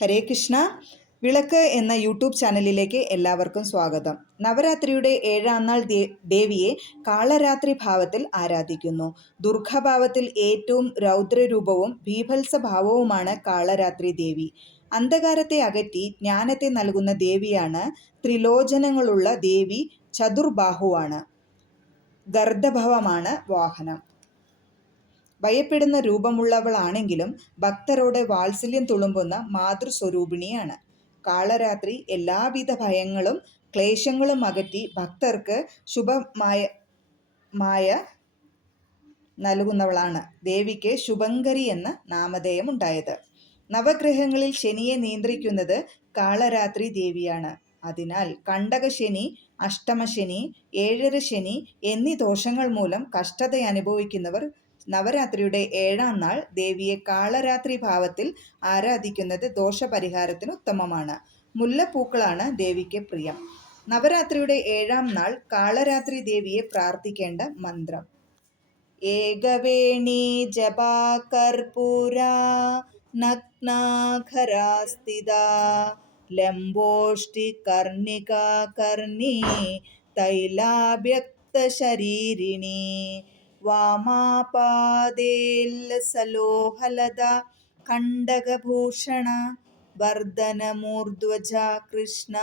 ഹരേ കൃഷ്ണ. വിളക്ക് എന്ന യൂട്യൂബ് ചാനലിലേക്ക് എല്ലാവർക്കും സ്വാഗതം. നവരാത്രിയുടെ ഏഴാം നാൾ ദേവിയെ കാളരാത്രി ഭാവത്തിൽ ആരാധിക്കുന്നു. ദുർഗഭാവത്തിൽ ഏറ്റവും രൗദ്രരൂപവും ഭീഭത്സഭാവവുമാണ് കാളരാത്രി ദേവി. അന്ധകാരത്തെ അകറ്റി ജ്ഞാനത്തെ നൽകുന്ന ദേവിയാണ്. ത്രിലോചനങ്ങളുള്ള ദേവി ചതുർബാഹുവാണ്. ഗർദഭവമാണ് വാഹനം. ഭയപ്പെടുന്ന രൂപമുള്ളവളാണെങ്കിലും ഭക്തരോട് വാത്സല്യം തുളുമ്പുന്ന മാതൃസ്വരൂപിണിയാണ്. കാളരാത്രി എല്ലാവിധ ഭയങ്ങളും ക്ലേശങ്ങളും അകറ്റി ഭക്തർക്ക് ശുഭമായ നൽകുന്നവളാണ്. ദേവിക്ക് ശുഭങ്കരി എന്ന നാമധേയമുണ്ടായത്. നവഗ്രഹങ്ങളിൽ ശനിയെ നിയന്ത്രിക്കുന്നത് കാളരാത്രി ദേവിയാണ്. അതിനാൽ കണ്ടകശനി, അഷ്ടമശനി, ഏഴര ശനി എന്നീ ദോഷങ്ങൾ മൂലം കഷ്ടത അനുഭവിക്കുന്നവർ നവരാത്രിയുടെ ഏഴാം നാൾ ദേവിയെ കാളരാത്രി ഭാവത്തിൽ ആരാധിക്കുന്നത് ദോഷപരിഹാരത്തിന് ഉത്തമമാണ്. മുല്ലപ്പൂക്കളാണ് ദേവിക്ക് പ്രിയം. നവരാത്രിയുടെ ഏഴാം നാൾ കാളരാത്രി ദേവിയെ പ്രാർത്ഥിക്കേണ്ട മന്ത്രം: ഏകവേണി ജപാ കർപ്പൂരാ നഗ്നാഘരാസ്ഥിതാ ലംബോഷ്ടി കർണികാ കർണി തൈലാഭ്യക്തശരീരിണി വാമാപാദേല്ലസലോഹലത കണ്ടകഭൂഷണ വർദ്ധനമൂർധ്വജ കൃഷ്ണ